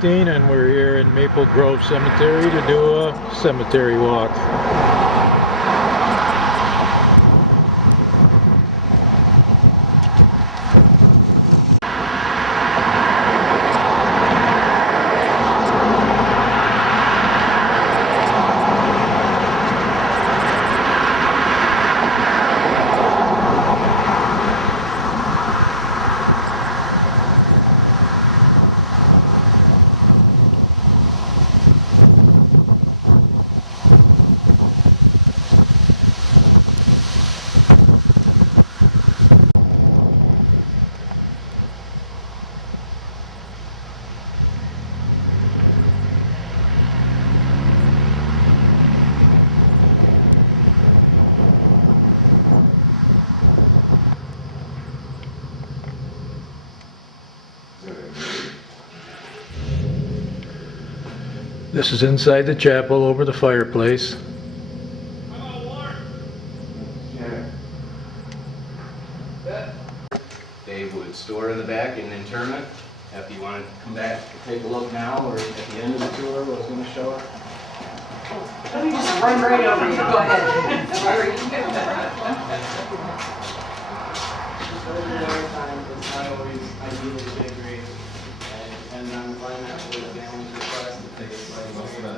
15 and we're here in Maple Grove Cemetery to do a cemetery walk. This is inside the chapel over the fireplace. They would store in the back in interment. If you want to come back and take a look now, or at the end of the tour, I was going to show it. Let me just run right over you. Go ahead. It's not always ideally decorated, and depending on the climate, or the family's request, it takes like most of that.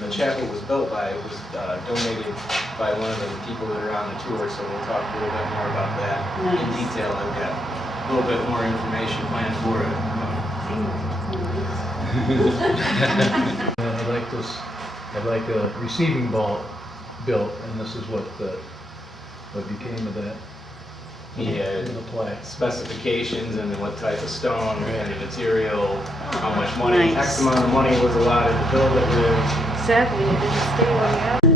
The chapel was donated by one of the people that are on the tour, so we'll talk a little bit more about that in detail. I've got a little bit more information planned for it. I'd like a receiving vault built, and this is what became of that. He had In the plaque. specifications and then what type of stone and the material, how much money, Nice. X amount of money was allotted to build it with. Sadly, it didn't stay where we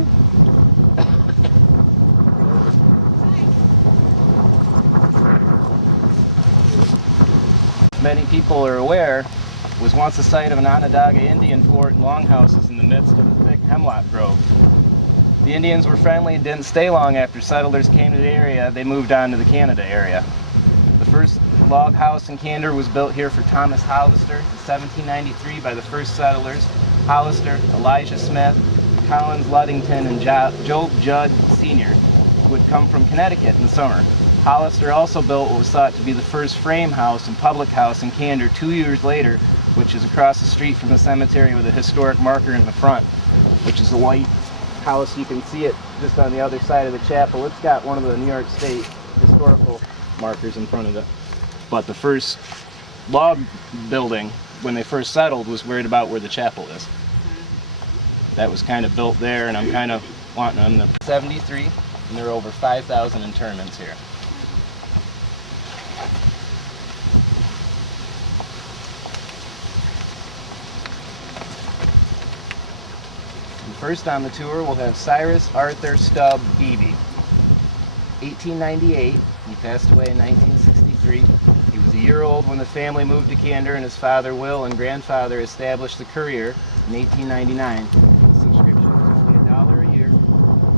Many people are aware, was once the site of an Onondaga Indian fort and longhouses in the midst of a thick hemlock grove. The Indians were friendly and didn't stay long after settlers came to the area. They moved on to the Canada area. The first log house in Candor was built here for Thomas Hollister in 1793 by the first settlers, Hollister, Elijah Smith, Collins Ludington, and Job Judd Sr., who had come from Connecticut in the summer. Hollister also built what was thought to be the first frame house and public house in Candor 2 years later, which is across the street from the cemetery with a historic marker in the front, which is a white house. You can see it just on the other side of the chapel. It's got one of the New York State historical markers in front of it. But the first log building, when they first settled, was worried about where the chapel is. That was kind of built there, and I'm kind of wanting them to 73, and there are over 5,000 interments here. First on the tour, we'll have Cyrus Arthur Stubb Beebe. 1898, he passed away in 1963. He was a year old when the family moved to Candor, and his father, Will, and grandfather established the Courier in 1899. The subscription was only $1 a year.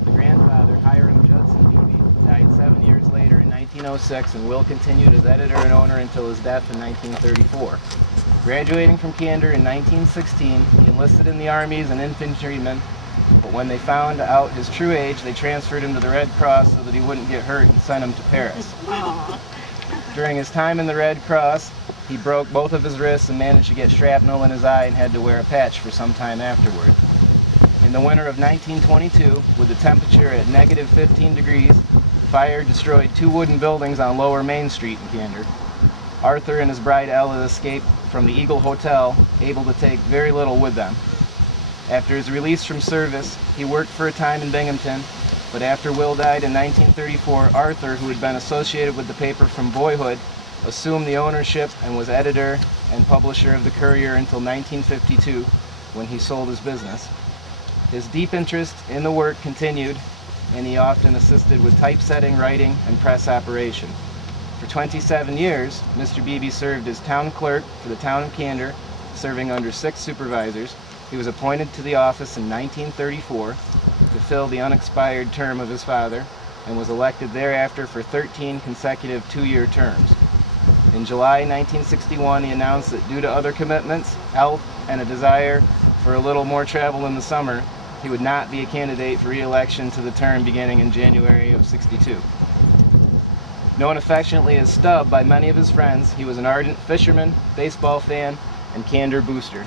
The grandfather, Hiram Judson Beebe, died 7 years later in 1906, and Will continued as editor and owner until his death in 1934. Graduating from Candor in 1916, he enlisted in the Army as an infantryman, but when they found out his true age, they transferred him to the Red Cross so that he wouldn't get hurt and sent him to Paris. During his time in the Red Cross, he broke both of his wrists and managed to get shrapnel in his eye and had to wear a patch for some time afterward. In the winter of 1922, with the temperature at negative 15 degrees, fire destroyed 2 wooden buildings on Lower Main Street in Candor. Arthur and his bride Ella escaped from the Eagle Hotel, able to take very little with them. After his release from service, he worked for a time in Binghamton, but after Will died in 1934, Arthur, who had been associated with the paper from boyhood, assumed the ownership and was editor and publisher of the Courier until 1952, when he sold his business. His deep interest in the work continued, and he often assisted with typesetting, writing, and press operation. For 27 years, Mr. Beebe served as town clerk for the town of Candor, serving under 6 supervisors. He was appointed to the office in 1934. to fill the unexpired term of his father and was elected thereafter for 13 consecutive two-year terms. In July 1961, he announced that due to other commitments, health, and a desire for a little more travel in the summer, he would not be a candidate for re-election to the term beginning in January of '62. Known affectionately as Stub by many of his friends, he was an ardent fisherman, baseball fan, and candor booster.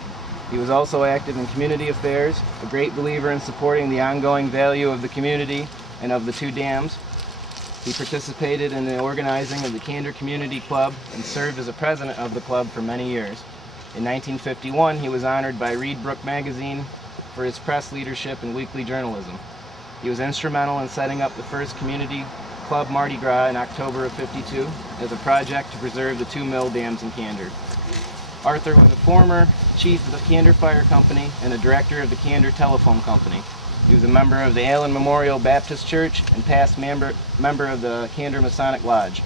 He was also active in community affairs, a great believer in supporting the ongoing value of the community and of the two dams. He participated in the organizing of the Candor Community Club and served as a president of the club for many years. In 1951, he was honored by Reed Brook magazine for his press leadership and weekly journalism. He was instrumental in setting up the first community club Mardi Gras in October of '52 as a project to preserve the two mill dams in Candor. Arthur was a former chief of the Candor Fire Company and a director of the Candor Telephone Company. He was a member of the Allen Memorial Baptist Church and past member of the Candor Masonic Lodge.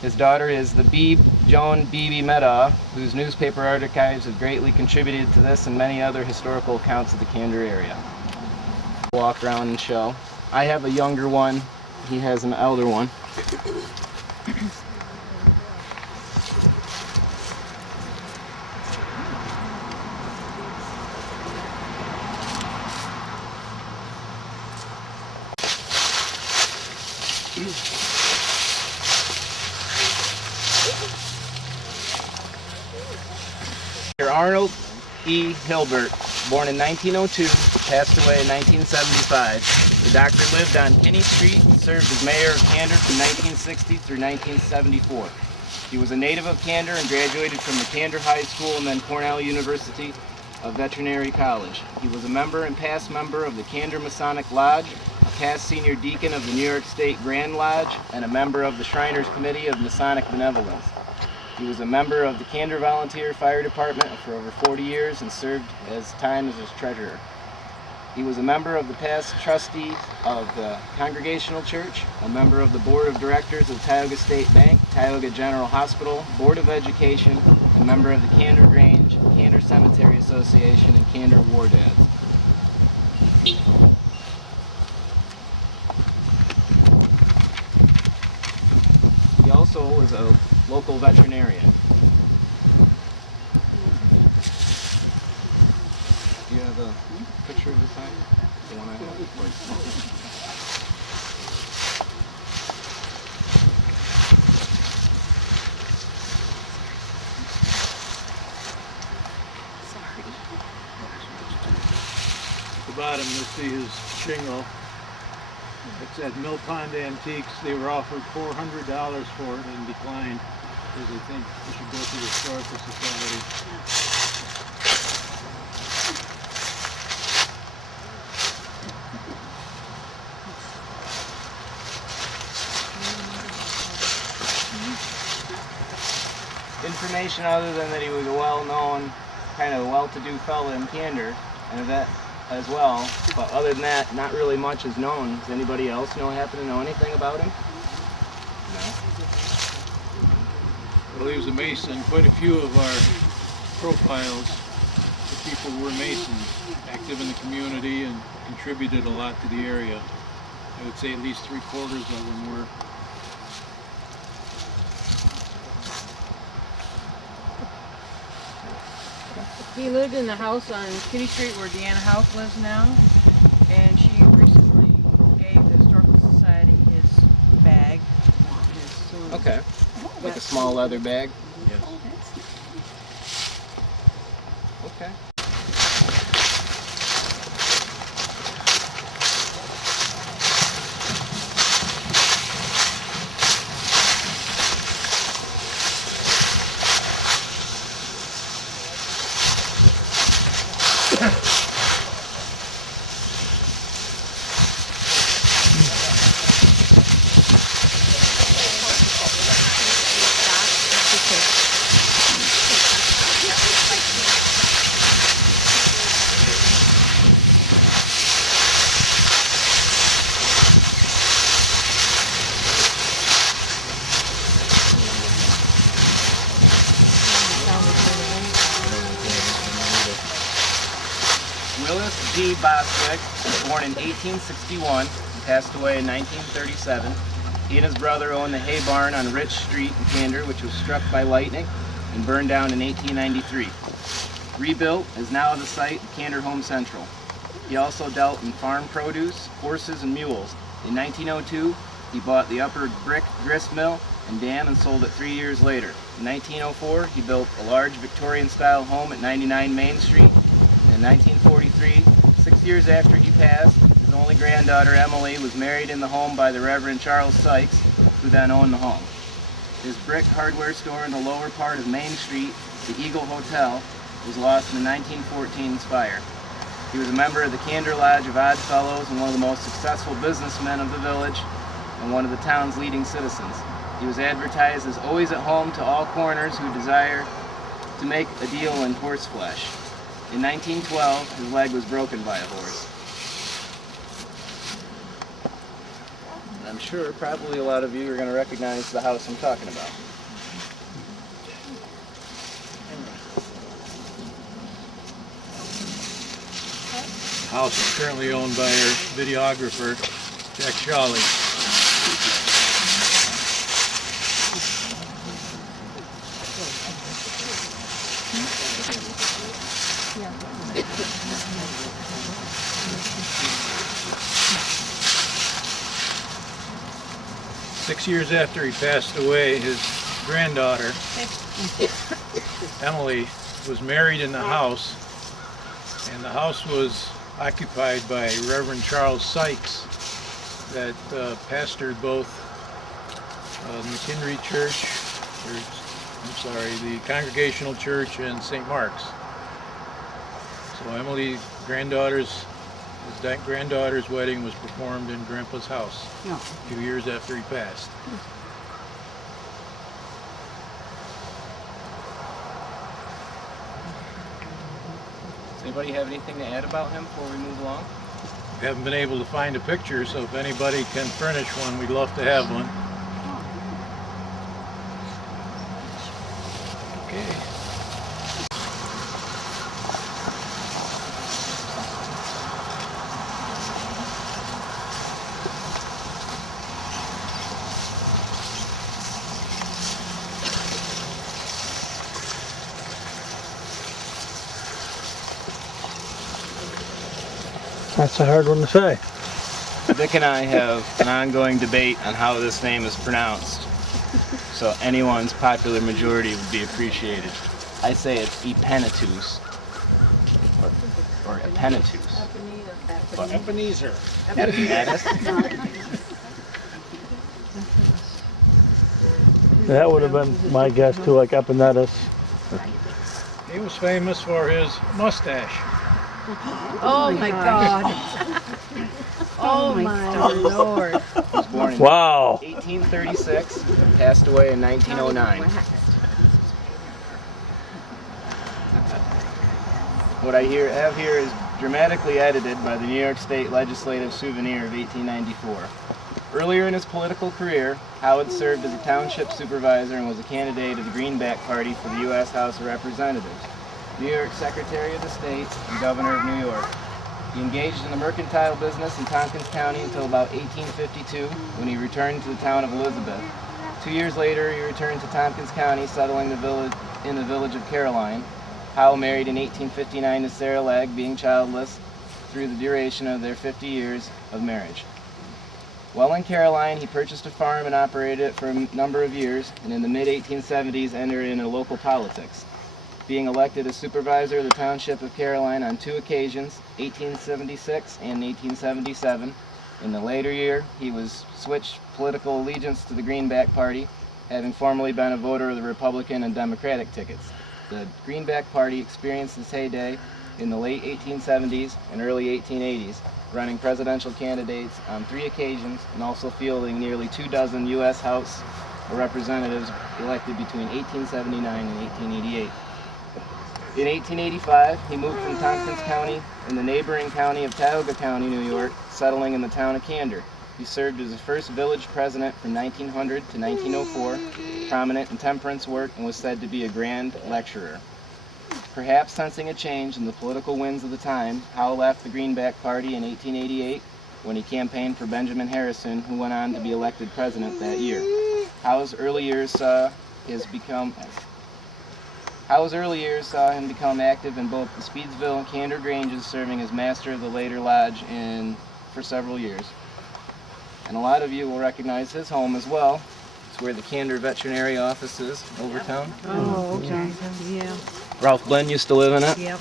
His daughter is the Joan Beebe Medaw, whose newspaper archives have greatly contributed to this and many other historical accounts of the Candor area. Walk around and show. I have a younger one. He has an elder one. Arnold E. Hilbert, born in 1902, passed away in 1975. The doctor lived on Kinney Street and served as mayor of Candor from 1960 through 1974. He was a native of Candor and graduated from the Candor High School and then Cornell University of Veterinary College. He was a member and past member of the Candor Masonic Lodge, a past senior deacon of the New York State Grand Lodge, and a member of the Shriners Committee of Masonic Benevolence. He was a member of the Candor Volunteer Fire Department for over 40 years and served as its treasurer. He was a member of the past trustee of the Congregational Church, a member of the board of directors of Tioga State Bank, Tioga General Hospital, Board of Education, a member of the Candor Grange, Candor Cemetery Association, and Candor War Dads. He also was a local veterinarian. Do you have a picture of the sign? The one I have? At the bottom, you'll see his shingle. It's at Mill Pond Antiques. They were offered $400 for it and declined because they think it should go to the Historical Society. Information other than that he was a well-known, kind of well-to-do fellow in Candor, and a vet as well, but other than that, not really much is known. Does anybody else happen to know anything about him? No? Well, he was a Mason. Quite a few of our profiles, the people were Masons, active in the community and contributed a lot to the area. I would say at least 3/4 of them were. He lived in the house on Kitty Street where Deanna House lives now, and she recently gave the Historical Society his bag. Okay. Like a small leather bag? Yes. Okay. Bostwick was born in 1861 and passed away in 1937. He and his brother owned the hay barn on Rich Street in Candor, which was struck by lightning and burned down in 1893. Rebuilt is now the site of Candor Home Central. He also dealt in farm produce, horses, and mules. In 1902, he bought the Upper Brick Grist Mill and dam and sold it 3 years later. In 1904, he built a large Victorian-style home at 99 Main Street. In 1943, 6 years after he passed, his only granddaughter, Emily, was married in the home by the Reverend Charles Sykes, who then owned the home. His brick hardware store in the lower part of Main Street, the Eagle Hotel, was lost in the 1914's fire. He was a member of the Candor Lodge of Odd Fellows and one of the most successful businessmen of the village and one of the town's leading citizens. He was advertised as always at home to all corners who desire to make a deal in horseflesh. In 1912, his leg was broken by a horse. And I'm sure probably a lot of you are going to recognize the house I'm talking about. The house is currently owned by our videographer, Jack Shawley. 6 years after he passed away, his granddaughter, Emily, was married in the house, and the house was occupied by Reverend Charles Sykes that pastored both McKinley Church, the Congregational Church and St. Mark's. So Emily's granddaughter's wedding was performed in Grandpa's house a few years after he passed. Does anybody have anything to add about him before we move along? We haven't been able to find a picture, so if anybody can furnish one, we'd love to have one. Okay. That's a hard one to say. Vic and I have an ongoing debate on how this name is pronounced, so anyone's popular majority would be appreciated. I say it's Epenetus, or Epenetus. Ebenezer. Epenetus? That would have been my guess too, like Epinetus. He was famous for his mustache. Oh my God. Oh my Lord. He was born in Wow. 1836, passed away in 1909. What I have here is dramatically edited by the New York State Legislative Souvenir of 1894. Earlier in his political career, Howard served as a township supervisor and was a candidate of the Greenback Party for the U.S. House of Representatives, New York Secretary of the State, and Governor of New York. He engaged in the mercantile business in Tompkins County until about 1852, when he returned to the town of Elizabeth. 2 years later, he returned to Tompkins County, settling in the village of Caroline. Howe married in 1859 to Sarah Legg, being childless through the duration of their 50 years of marriage. While in Caroline, he purchased a farm and operated it for a number of years, and in the mid-1870s entered into local politics, being elected as supervisor of the township of Caroline on 2 occasions, 1876 and 1877. In the later year, he was switched political allegiance to the Greenback Party, having formerly been a voter of the Republican and Democratic tickets. The Greenback Party experienced its heyday in the late 1870s and early 1880s, running presidential candidates on 3 occasions and also fielding nearly 24 U.S. House of Representatives elected between 1879 and 1888. In 1885, he moved from Tompkins County in the neighboring county of Tioga County, New York, settling in the town of Candor. He served as the first village president from 1900 to 1904, prominent in temperance work, and was said to be a grand lecturer. Perhaps sensing a change in the political winds of the time, Howe left the Greenback Party in 1888 when he campaigned for Benjamin Harrison, who went on to be elected president that year. Howe's early years saw him become active in both the Speedsville and Candor Granges, serving as master of the later lodge for several years. And a lot of you will recognize his home as well. It's where the Candor Veterinary Office is, Overtown. Oh, okay. Yeah. Ralph Glenn used to live in it. Yep.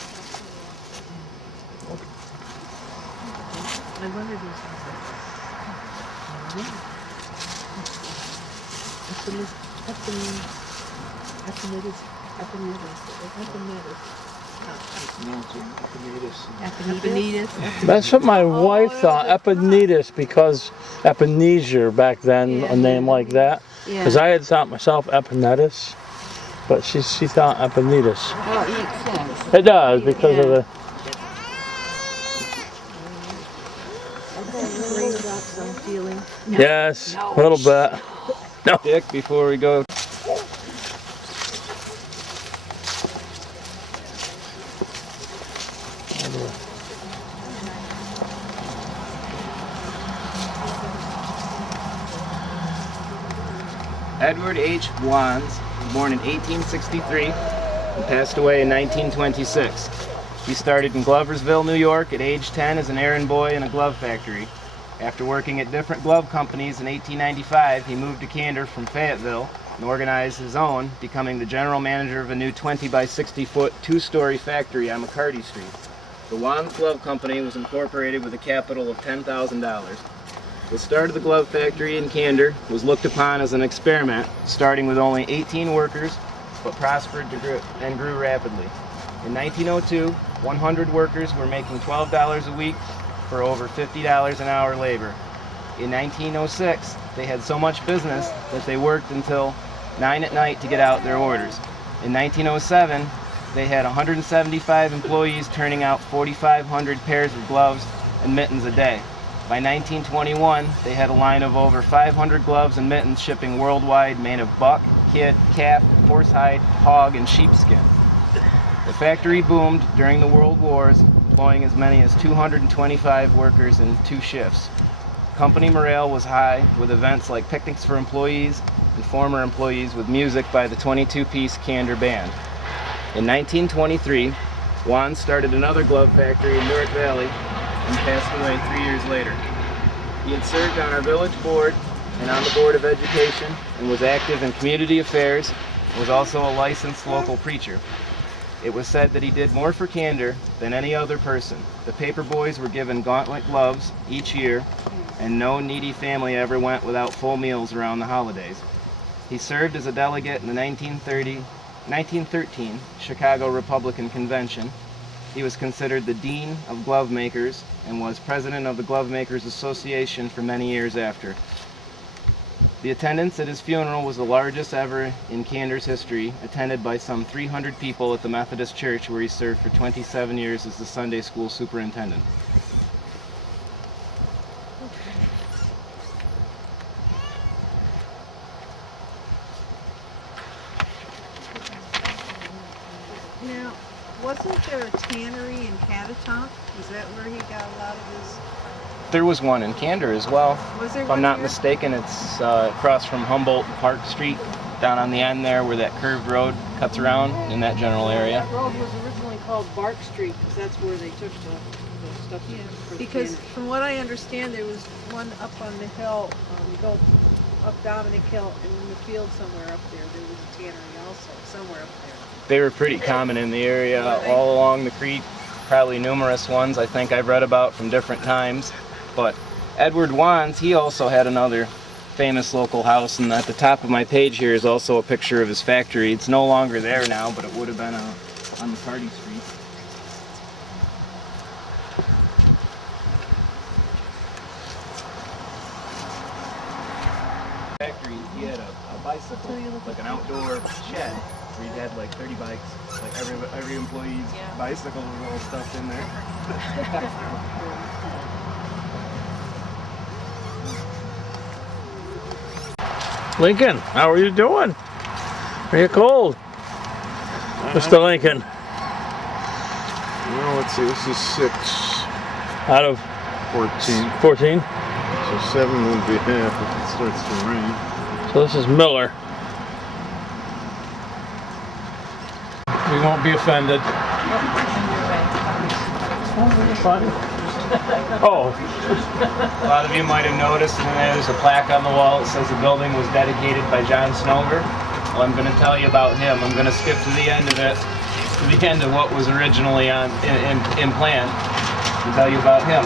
I wondered if Epinetus. That's what my wife thought, Epinetus, because Epinesia back then, a name like that. Because I had thought myself Epinetus, but she thought Epinetus. Well, it makes sense. It does, because of the... Some feeling. Yes, a little bit. Dick, before we go. Edward H. Wands was born in 1863 and passed away in 1926. He started in Gloversville, New York at age 10 as an errand boy in a glove factory. After working at different glove companies in 1895, he moved to Candor from Fayetteville and organized his own, becoming the general manager of a new 20 by 60 foot, two-story factory on McCarty Street. The Wands Glove Company was incorporated with a capital of $10,000. The start of the glove factory in Candor was looked upon as an experiment, starting with only 18 workers, but prospered and grew rapidly. In 1902, 100 workers were making $12 a week for over $50 an hour labor. In 1906, they had so much business that they worked until 9 at night to get out their orders. In 1907, they had 175 employees turning out 4,500 pairs of gloves and mittens a day. By 1921, they had a line of over 500 gloves and mittens shipping worldwide, made of buck, kid, calf, horsehide, hog, and sheepskin. The factory boomed during the World Wars, employing as many as 225 workers in 2 shifts. Company morale was high, with events like picnics for employees and former employees with music by the 22-piece Candor Band. In 1923, Wands started another glove factory in Newark Valley and passed away 3 years later. He had served on our village board and on the Board of Education and was active in community affairs and was also a licensed local preacher. It was said that he did more for Candor than any other person. The paper boys were given gauntlet gloves each year, and no needy family ever went without full meals around the holidays. He served as a delegate in the 1913 Chicago Republican Convention. He was considered the Dean of Glove Makers and was president of the Glove Makers Association for many years after. The attendance at his funeral was the largest ever in Candor's history, attended by some 300 people at the Methodist Church, where he served for 27 years as the Sunday school superintendent. Now, wasn't there a tannery in Catatuck? Is that where he got a lot of his? There was one in Candor as well. Was there If one I'm not here? mistaken, it's across from Humboldt and Park Street, down on the end there where that curved road cuts around in that general area. That road was originally called Bark Street because that's where they took the stuff for the Because candy. from what I understand, there was one up on the hill, you go up Dominic Hill, and in the field somewhere up there, there was a tannery also, somewhere up there. They were pretty common in the area all along the creek, probably numerous ones I think I've read about from different times. But Edward Wands, he also had another famous local house, and at the top of my page here is also a picture of his factory. It's no longer there now, but it would have been on McCarty Street. Factory, he had a bicycle, like an outdoor shed, where he had like 30 bikes, like every employee's bicycle was all stuffed in there. Lincoln, how are you doing? Are you cold? Mr. Lincoln. let's see, this is 6, out of 14. 14. So 7 would be half if it starts to rain. So this is Miller. We won't be offended. Oh, A lot of you might have noticed, and there's a plaque on the wall that says the building was dedicated by John Snover. Well, I'm going to tell you about him. I'm going to skip to the end of it, to the end of what was originally in plan, and tell you about him.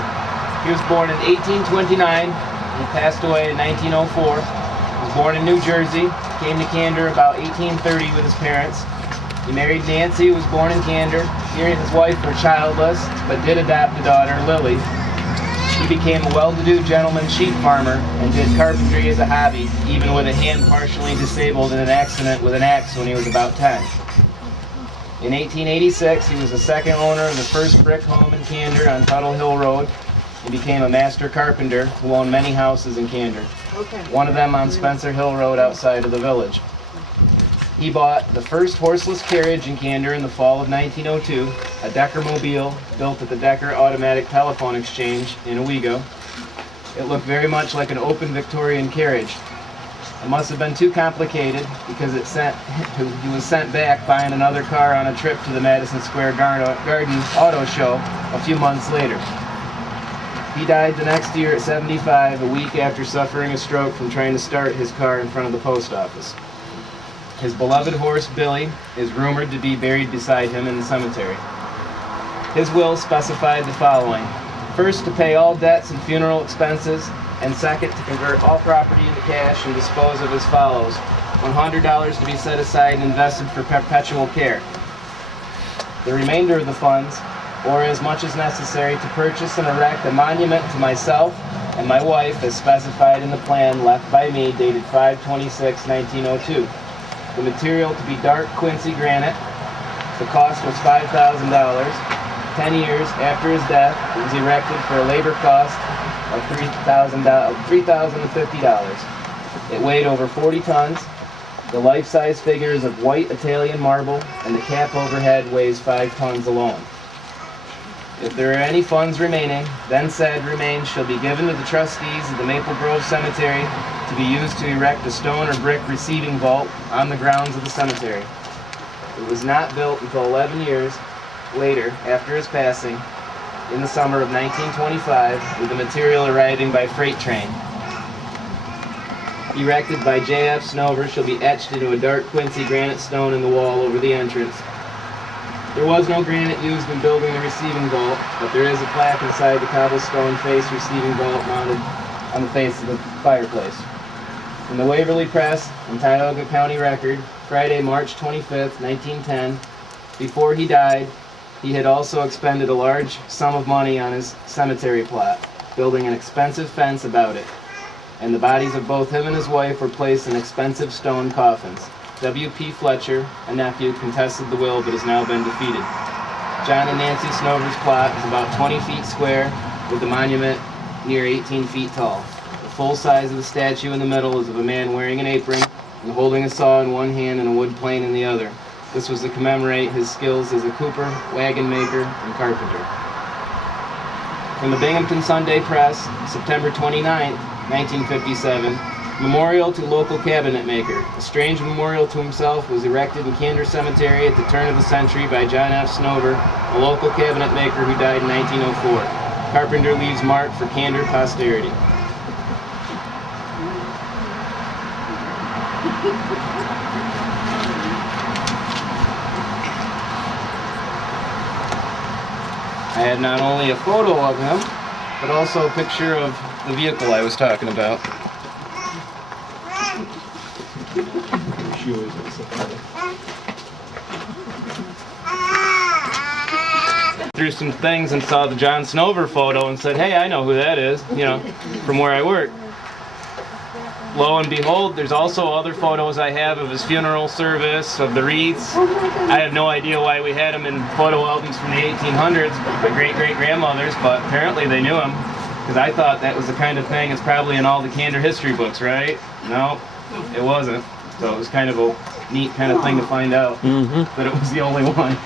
He was born in 1829. He passed away in 1904. He was born in New Jersey. Came to Candor about 1830 with his parents. He married Nancy, who was born in Candor. He and his wife were childless, but did adopt a daughter, Lily. He became a well-to-do gentleman sheep farmer and did carpentry as a hobby, even with a hand partially disabled in an accident with an axe when he was about 10. In 1886, he was the second owner of the first brick home in Candor on Tuttle Hill Road. He became a master carpenter who owned many houses in Candor, one of them on Spencer Hill Road outside of the village. He bought the first horseless carriage in Candor in the fall of 1902, a Decker Mobile built at the Decker Automatic Telephone Exchange in Owego. It looked very much like an open Victorian carriage. It must have been too complicated because he was sent back buying another car on a trip to the Madison Square Garden Auto Show a few months later. He died the next year at 75, a week after suffering a stroke from trying to start his car in front of the post office. His beloved horse, Billy, is rumored to be buried beside him in the cemetery. His will specified the following. First, to pay all debts and funeral expenses, and second, to convert all property into cash and dispose of as follows. $100 to be set aside and invested for perpetual care. The remainder of the funds, or as much as necessary, to purchase and erect a monument to myself and my wife as specified in the plan left by me dated 5/26/1902. The material to be dark Quincy granite. The cost was $5,000. 10 years after his death, it was erected for a labor cost of $3,050. It weighed over 40 tons. The life-size figure is of white Italian marble, and the cap overhead weighs 5 tons alone. If there are any funds remaining, then said remains shall be given to the trustees of the Maple Grove Cemetery to be used to erect a stone or brick receiving vault on the grounds of the cemetery. It was not built until 11 years later, after his passing, in the summer of 1925, with the material arriving by freight train. Erected by J.F. Snover, shall be etched into a dark Quincy granite stone in the wall over the entrance. There was no granite used in building the receiving vault, but there is a plaque inside the cobblestone face receiving vault mounted on the face of the fireplace. In the Waverly Press and Tioga County Record, Friday, March 25th, 1910, before he died, he had also expended a large sum of money on his cemetery plot, building an expensive fence about it, and the bodies of both him and his wife were placed in expensive stone coffins. W.P. Fletcher, a nephew, contested the will but has now been defeated. John and Nancy Snover's plot is about 20 feet square, with the monument near 18 feet tall. The full size of the statue in the middle is of a man wearing an apron and holding a saw in one hand and a wood plane in the other. This was to commemorate his skills as a cooper, wagon maker, and carpenter. From the Binghamton Sunday Press, September 29, 1957, memorial to local cabinet maker. A strange memorial to himself was erected in Candor Cemetery at the turn of the century by John F. Snover, a local cabinet maker who died in 1904. Carpenter leaves mark for Candor posterity. I had not only a photo of him, but also a picture of the vehicle I was talking about. Through some things and saw the John Snover photo and said, hey, I know who that is, from where I work. Lo and behold, there's also other photos I have of his funeral service, of the wreaths. I have no idea why we had him in photo albums from the 1800s, my great-great-grandmothers, but apparently they knew him, because I thought that was the kind of thing that's probably in all the Candor history books, right? No, it wasn't. So it was kind of a neat kind of thing to find out that it was the only one.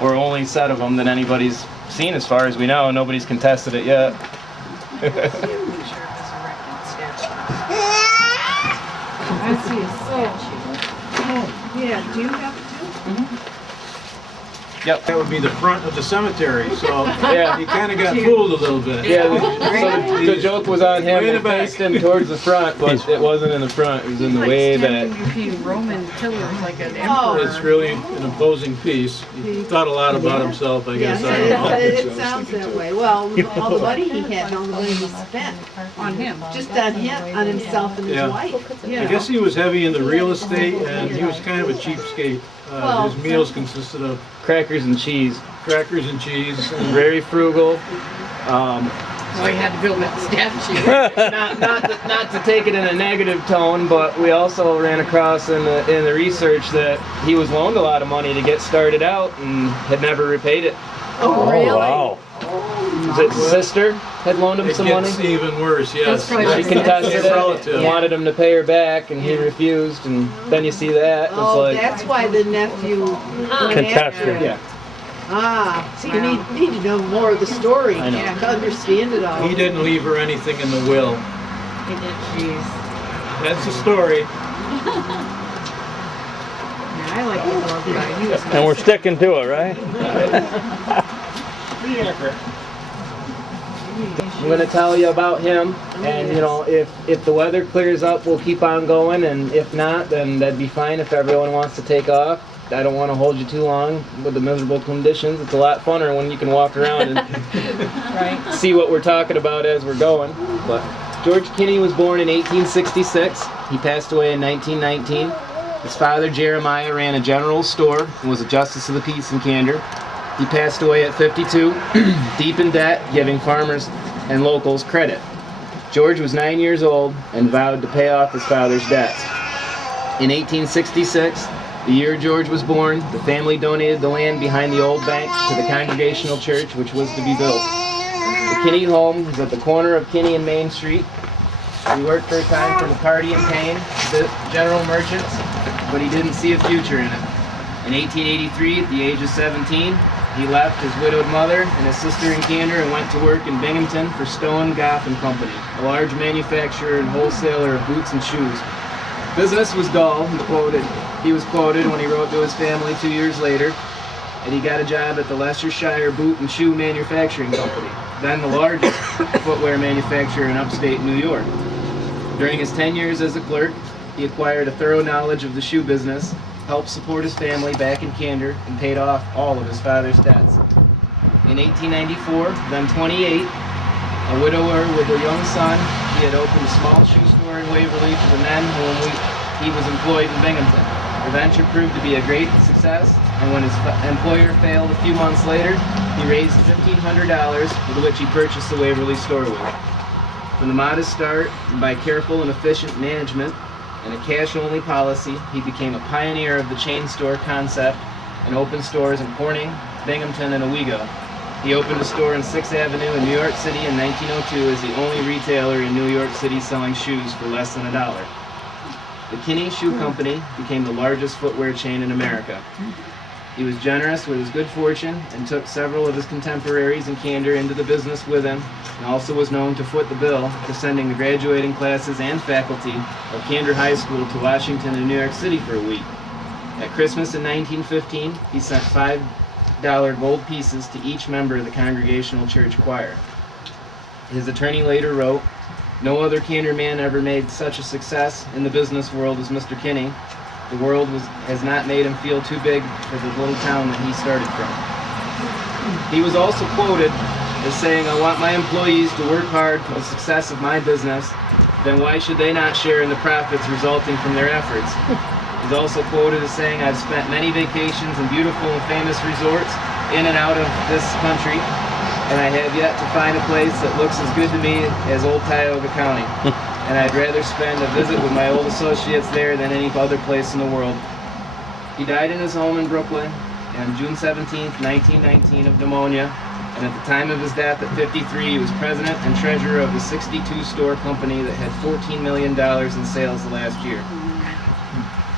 or only set of them that anybody's seen as far as we know. Nobody's contested it yet. I see a statue. Yeah, do you have it Yep. That would be the front of the cemetery, so Yeah. he kind of got fooled a little bit. Yeah, so the joke was on him. Way in They the back. faced him towards the front, but it wasn't in the front. It was in the way back. Between Roman pillars like an Oh. emperor. It's really an imposing piece. He thought a lot about himself, I too? Yeah, guess. I don't know. it sounds that way. Well, all the money he had, and all the money he spent On him. just on him, on himself and his Yeah. wife. You I know. guess he was heavy into real estate, and he was kind of a cheapskate. Well, His meals consisted of Crackers and cheese. crackers and cheese. And Very frugal. So he had to build that statue. Not to take it in a negative tone, but we also ran across in the research that he was loaned a lot of money to get started out and had never repaid it. Oh, really? wow. His sister had loaned him it some money. gets even worse, yes. That's probably She His contested His it, relative. wanted him to pay her back, and he refused. And then you see that. It's Oh, like, that's why the nephew went Contested. after him. yeah. Ah, see, you need to know more of the story I know. to understand it all. He didn't leave her anything in the will. He did. Jeez. That's the story. Yeah, I like the dog guy. He was And we're sticking to it, right? I'm going to tell you about him, and you know, if the weather clears up, we'll keep on going, and if not, then that'd be fine if everyone wants to take off. I don't want to hold you too long with the miserable conditions. It's a lot funner when you can walk around and right. see what we're talking about as we're going. But George Kinney was born in 1866. He passed away in 1919. His father, Jeremiah, ran a general store and was a justice of the peace in Candor. He passed away at 52, deep in debt, giving farmers and locals credit. George was 9 years old and vowed to pay off his father's debts. In 1866, the year George was born, the family donated the land behind the old bank to the Congregational Church, which was to be built. The Kinney home was at the corner of Kinney and Main Street. He worked for a time for McCarty and Payne, the general merchants, but he didn't see a future in it. In 1883, at the age of 17, he left his widowed mother and his sister in Candor and went to work in Binghamton for Stone, Goff and Company, a large manufacturer and wholesaler of boots and shoes. Business was dull, he was quoted when he wrote to his family 2 years later, and he got a job at the Leicestershire Boot and Shoe Manufacturing Company, then the largest footwear manufacturer in upstate New York. During his 10 years as a clerk, he acquired a thorough knowledge of the shoe business, helped support his family back in Candor, and paid off all of his father's debts. In 1894, then 28, a widower with a young son, he had opened a small shoe store in Waverly for the men whom he was employed in Binghamton. The venture proved to be a great success, and when his employer failed a few months later, he raised $1,500 with which he purchased the Waverly store with. From the modest start, and by careful and efficient management and a cash-only policy, he became a pioneer of the chain store concept and opened stores in Corning, Binghamton, and Owego. He opened a store on 6th Avenue in New York City in 1902 as the only retailer in New York City selling shoes for less than $1. The Kinney Shoe Company became the largest footwear chain in America. He was generous with his good fortune and took several of his contemporaries in Candor into the business with him, and also was known to foot the bill for sending the graduating classes and faculty of Candor High School to Washington and New York City for a week. At Christmas in 1915, he sent $5 gold pieces to each member of the Congregational Church choir. His attorney later wrote, "No other Candor man ever made such a success in the business world as Mr. Kinney. The world has not made him feel too big for the little town that he started from." He was also quoted as saying, "I want my employees to work hard for the success of my business, then why should they not share in the profits resulting from their efforts?" He's also quoted as saying, "I've spent many vacations in beautiful and famous resorts in and out of this country, and I have yet to find a place that looks as good to me as old Tioga County. And I'd rather spend a visit with my old associates there than any other place in the world." He died in his home in Brooklyn on June 17, 1919 of pneumonia, and at the time of his death at 53, he was president and treasurer of the 62-store company that had $14 million in sales the last year.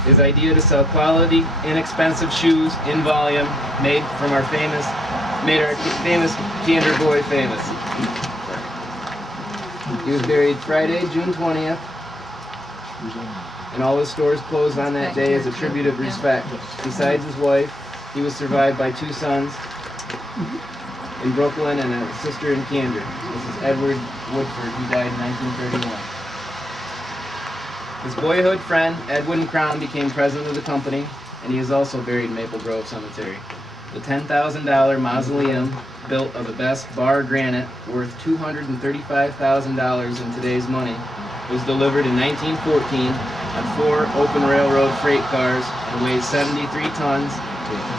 His idea to sell quality, inexpensive shoes in volume made our famous Kinder Boy famous. He was buried Friday, June 20th, and all his stores closed on that day as a tribute of respect. Besides his wife, he was survived by 2 sons in Brooklyn and a sister in Kinder. This is Edward Woodford, who died in 1931. His boyhood friend, Edwin Crown, became president of the company, and he is also buried in Maple Grove Cemetery. The $10,000 mausoleum, built of the best bar granite, worth $235,000 in today's money, was delivered in 1914 on 4 open railroad freight cars and weighs 73 tons,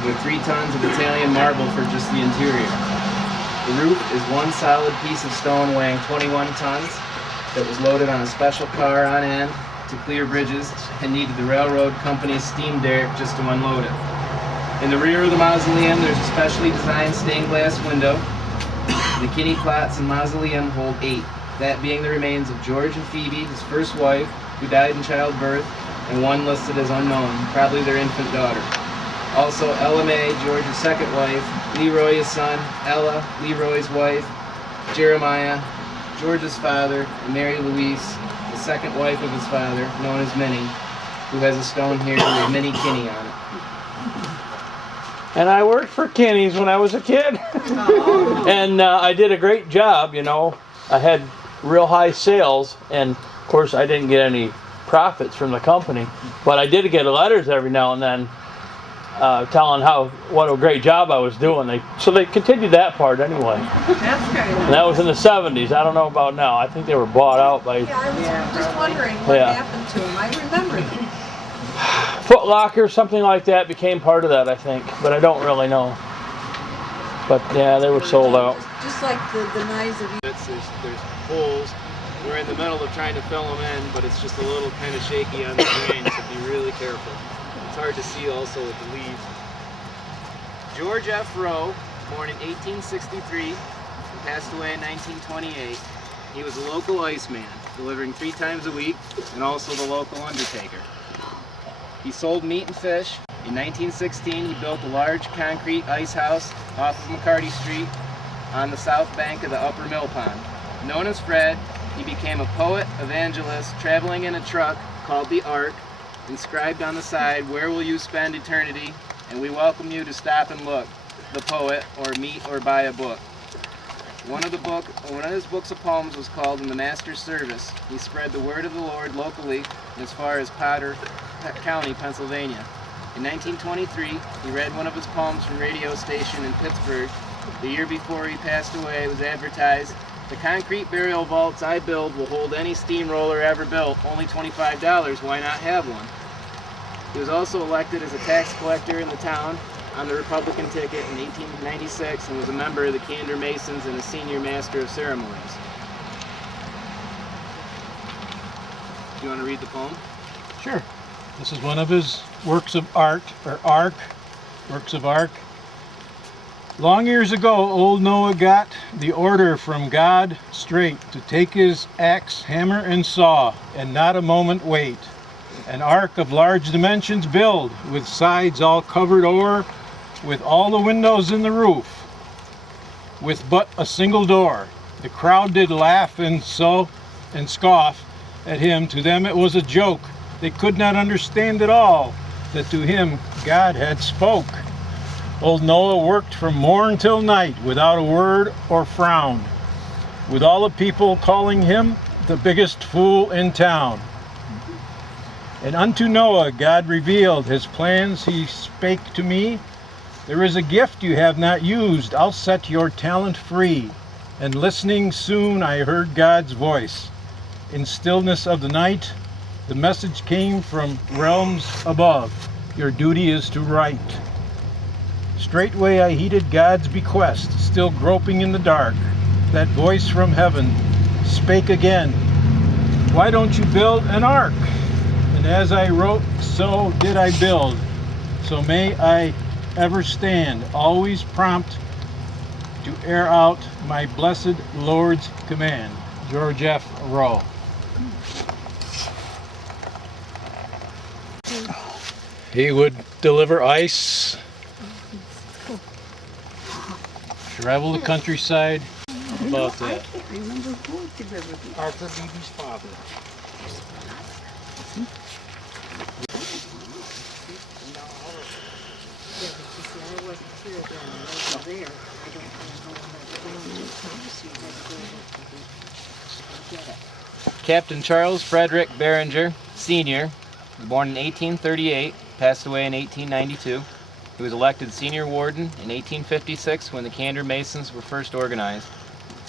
with 3 tons of Italian marble for just the interior. The roof is one solid piece of stone weighing 21 tons that was loaded on a special car on end to clear bridges and needed the railroad company's steam derrick just to unload it. In the rear of the mausoleum, there's a specially designed stained glass window. The Kinney plots and mausoleum hold 8, that being the remains of George and Phoebe, his first wife, who died in childbirth, and one listed as unknown, probably their infant daughter. Also, Ella Mae, George's second wife, Leroy, his son, Ella, Leroy's wife, Jeremiah, George's father, and Mary Louise, the second wife of his father, known as Minnie, who has a stone here with Minnie Kinney on it. And I worked for Kinney's when I was a kid. And I did a great job, you know. I had real high sales, and of course I didn't get any profits from the company, but I did get letters every now and then telling what a great job I was doing. So they continued that part anyway. That's great. And that was in the 70s. I don't know about now. I think they were bought out by Yeah, I was just wondering what happened to him. I remember them. Foot Locker, something like that became part of that, I think, but I don't really know. But yeah, they were sold out. Just like the knives of There's holes. We're in the middle of trying to fill them in, but it's just a little kind of shaky on the grain, so be really careful. It's hard to see also with the leaves. George F. Rowe, born in 1863 and passed away in 1928. He was a local iceman, delivering 3 times a week, and also the local undertaker. He sold meat and fish. In 1916, he built a large concrete ice house off of McCarty Street on the south bank of the Upper Mill Pond. Known as Fred, he became a poet, evangelist, traveling in a truck called the Ark, inscribed on the side, "Where will you spend eternity? And we welcome you to stop and look, the poet, or meet or buy a book." One of his books of poems was called "In the Master's Service." He spread the word of the Lord locally as far as Potter County, Pennsylvania. In 1923, he read one of his poems from a radio station in Pittsburgh. The year before he passed away, it was advertised, "The concrete burial vaults I build will hold any steamroller ever built, only $25, why not have one?" He was also elected as a tax collector in the town on the Republican ticket in 1896 and was a member of the Kinder Masons and a senior master of ceremonies. Do you want to read the poem? Sure. This is one of his works of art, or ark, works of art. Long years ago, old Noah got the order from God straight to take his axe, hammer, and saw, and not a moment wait. An ark of large dimensions build, with sides all covered o'er, with all the windows in the roof, with but a single door. The crowd did laugh and scoff at him. To them it was a joke. They could not understand at all that to him God had spoke. Old Noah worked from morn till night without a word or frown, with all the people calling him the biggest fool in town. And unto Noah God revealed his plans. He spake to me, "There is a gift you have not used. I'll set your talent free." And listening soon I heard God's voice. In stillness of the night, the message came from realms above. Your duty is to write. Straightway I heeded God's bequest, still groping in the dark. That voice from heaven spake again, "Why don't you build an ark?" And as I wrote, so did I build. So may I ever stand, always prompt to air out my blessed Lord's command. George F. Rowe. He would deliver ice, travel the countryside. How about that? Remember who delivered the Arthur Beebe's father. I wasn't here then, I wasn't there. I don't know when I get it. Captain Charles Frederick Behringer, Sr., was born in 1838, passed away in 1892. He was elected senior warden in 1856 when the Candor Masons were first organized.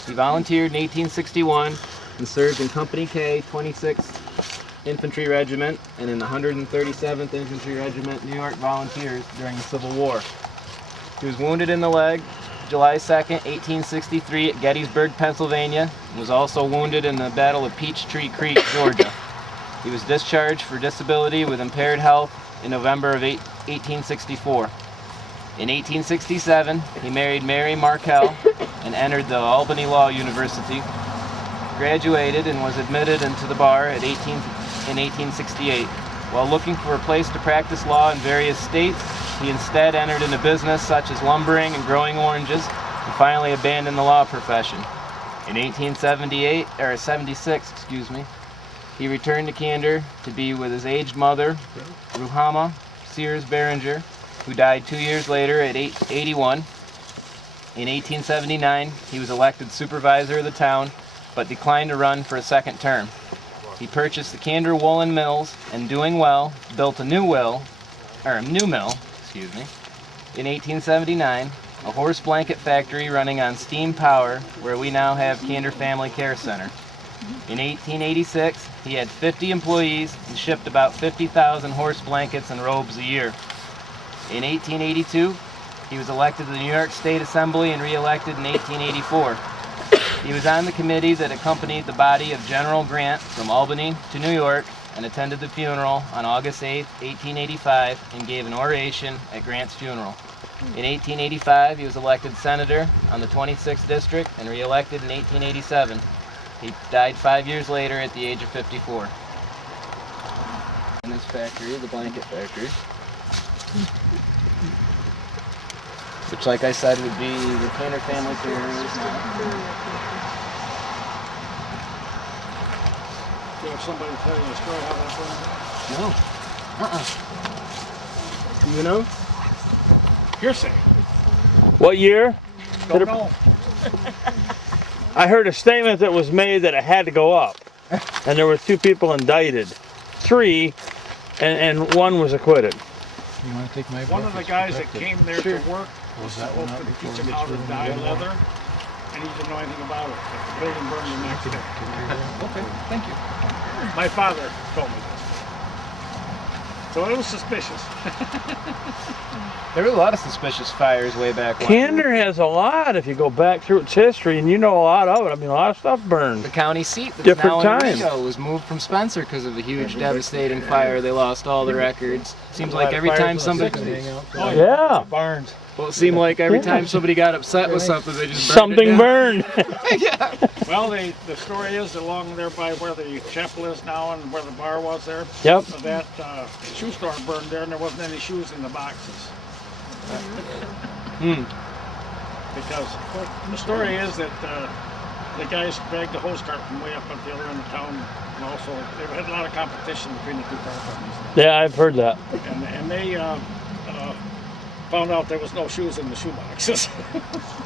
He volunteered in 1861 and served in Company K, 26th Infantry Regiment, and in the 137th Infantry Regiment, New York Volunteers during the Civil War. He was wounded in the leg July 2nd, 1863 at Gettysburg, Pennsylvania, and was also wounded in the Battle of Peachtree Creek, Georgia. He was discharged for disability with impaired health in November of 1864. In 1867, he married Mary Markel and entered the Albany Law University, graduated and was admitted into the bar in 1868. While looking for a place to practice law in various states, he instead entered into business such as lumbering and growing oranges, and finally abandoned the law profession. In 76, he returned to Candor to be with his aged mother, Ruhama Sears Behringer, who died 2 years later at 81. In 1879, he was elected supervisor of the town, but declined to run for a second term. He purchased the Candor Woolen Mills, and doing well, built a new mill, in 1879, a horse blanket factory running on steam power, where we now have Candor Family Care Center. In 1886, he had 50 employees and shipped about 50,000 horse blankets and robes a year. In 1882, he was elected to the New York State Assembly and re-elected in 1884. He was on the committee that accompanied the body of General Grant from Albany to New York and attended the funeral on August 8, 1885, and gave an oration at Grant's funeral. In 1885, he was elected senator on the 26th district and re-elected in 1887. He died 5 years later at the age of 54. In this factory, the blanket factory, which, like I said, would be the Candor Family Cares now. Do you have somebody tell you a story how that burned down? No. You know? Hearsay. What year? Don't know. I heard a statement that was made that it had to go up, and there were 2 people indicted, 3, and 1 was acquitted. You want to take my One of the guys that came there to work was supposed to teach him how to dye leather, and he didn't know anything about it. The building burned the next day. Okay, thank you. My father told me this. So it was suspicious. There were a lot of suspicious fires way back when. Candor has a lot if you go back through its history, and you know a lot of it. I mean, a lot of stuff burned. The county seat that's Different now in times. Rigo was moved from Spencer because of the huge, devastating fire. They lost all the records. Seems like every time somebody... Oh, Yeah. Barns. Well, it seemed like every time somebody got upset with something, they just burned Something it down. burned. Well, the story is along there by where the chapel is now and where the bar was there. Yep. So that shoe store burned there, and there wasn't any shoes in the boxes. Because the story is that the guys dragged the hose cart from way up at the other end of town, and also they had a lot of competition between the 2 car companies. Yeah, I've heard that. And they found out there was no shoes in the shoe boxes.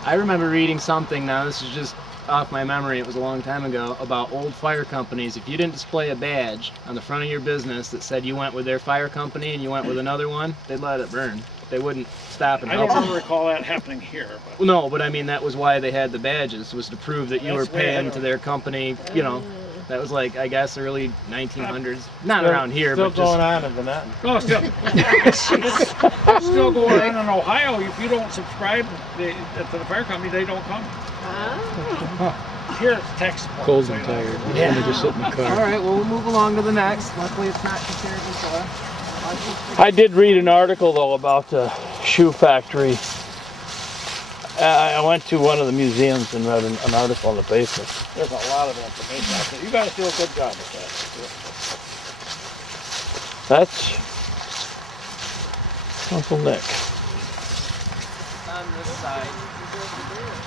I remember reading something, now this is just off my memory, it was a long time ago, about old fire companies. If you didn't display a badge on the front of your business that said you went with their fire company and you went with another one, they'd let it burn. They wouldn't stop and I help don't you. ever recall that happening here. But No, but I mean, that was why they had the badges, was to prove that you That's were way ahead paying of to it. their company, you know. That was like, I guess, early 1900s. Not around here, Still but just... going on in Manhattan. no, still, it's still going on in Ohio. If you don't subscribe to the fire company, they don't come. Here it's Texas. Cold and tired. Yeah. They just sit in the car. All right, well, we'll move along to the next. Luckily, it's not too terribly far. I did read an article, though, about the shoe factory. I went to one of the museums and read an article in the paper. There's a lot of information out there. You guys do a good job with that. Uncle Nick. On this side.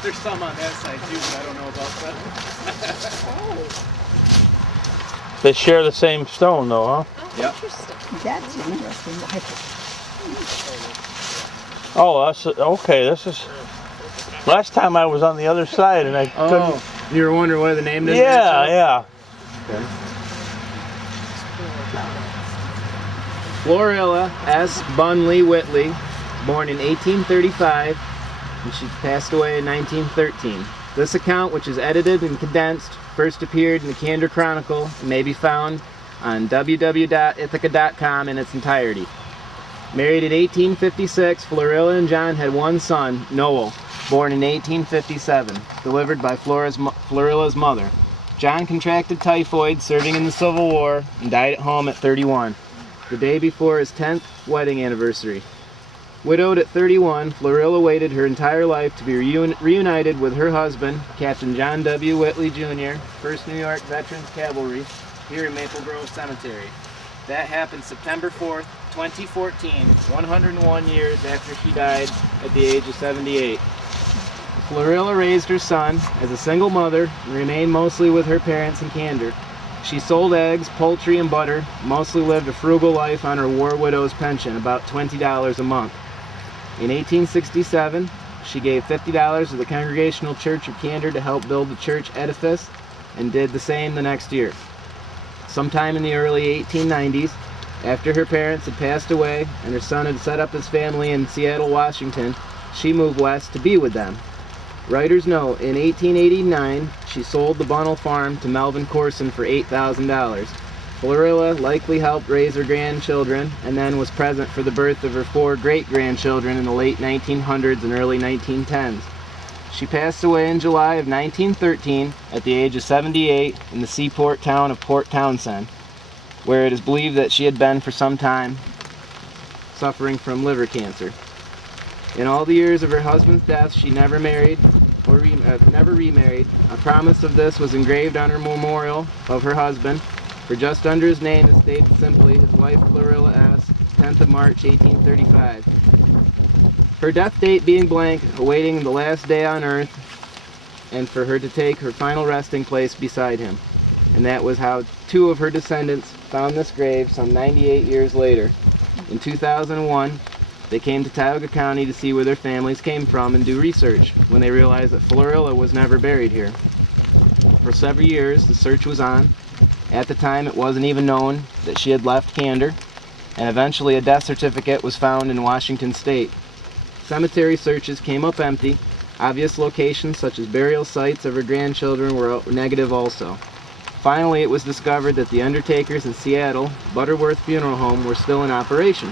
There's some on that side too, but I don't know about that. They share the same stone though, huh? Yep. That's interesting. Oh, that's okay. This is. Last time I was on the other side and I couldn't. Oh, you were wondering why the name didn't Yeah, match up? yeah. Okay. Florilla S. Bunley Whitley, born in 1835, and she passed away in 1913. This account, which is edited and condensed, first appeared in the Candor Chronicle and may be found on www.ithaca.com in its entirety. Married in 1856, Florilla and John had one son, Noel, born in 1857, delivered by Florilla's mother. John contracted typhoid serving in the Civil War and died at home at 31, the day before his 10th wedding anniversary. Widowed at 31, Florilla waited her entire life to be reunited with her husband, Captain John W. Whitley Jr., 1st New York Veterans Cavalry, here in Maple Grove Cemetery. That happened September 4th, 2014, 101 years after she died at the age of 78. Florilla raised her son as a single mother and remained mostly with her parents in Candor. She sold eggs, poultry, and butter, mostly lived a frugal life on her war widow's pension, about $20 a month. In 1867, she gave $50 to the Congregational Church of Candor to help build the church edifice, and did the same the next year. Sometime in the early 1890s, after her parents had passed away and her son had set up his family in Seattle, Washington, she moved west to be with them. Writers note, in 1889, she sold the Bunnell farm to Melvin Corson for $8,000. Florilla likely helped raise her grandchildren and then was present for the birth of her 4 great-grandchildren in the late 1900s and early 1910s. She passed away in July of 1913 at the age of 78 in the seaport town of Port Townsend, where it is believed that she had been for some time suffering from liver cancer. In all the years of her husband's death, she never married or never remarried. A promise of this was engraved on her memorial of her husband. For just under his name is stated simply, his wife Florilla S., 10th of March, 1835. Her death date being blank, awaiting the last day on earth, and for her to take her final resting place beside him. And that was how 2 of her descendants found this grave some 98 years later. In 2001, they came to Tioga County to see where their families came from and do research, when they realized that Florilla was never buried here. For several years, the search was on. At the time, it wasn't even known that she had left Candor, and eventually a death certificate was found in Washington State. Cemetery searches came up empty. Obvious locations such as burial sites of her grandchildren were negative also. Finally, it was discovered that the undertakers in Seattle, Butterworth Funeral Home, were still in operation.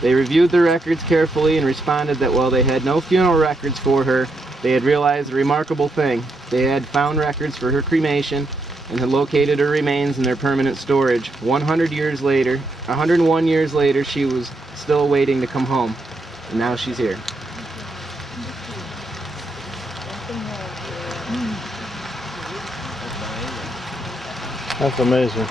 They reviewed the records carefully and responded that while they had no funeral records for her, they had realized a remarkable thing. They had found records for her cremation and had located her remains in their permanent storage. 101 years later, she was still waiting to come home, and now she's here. That's amazing.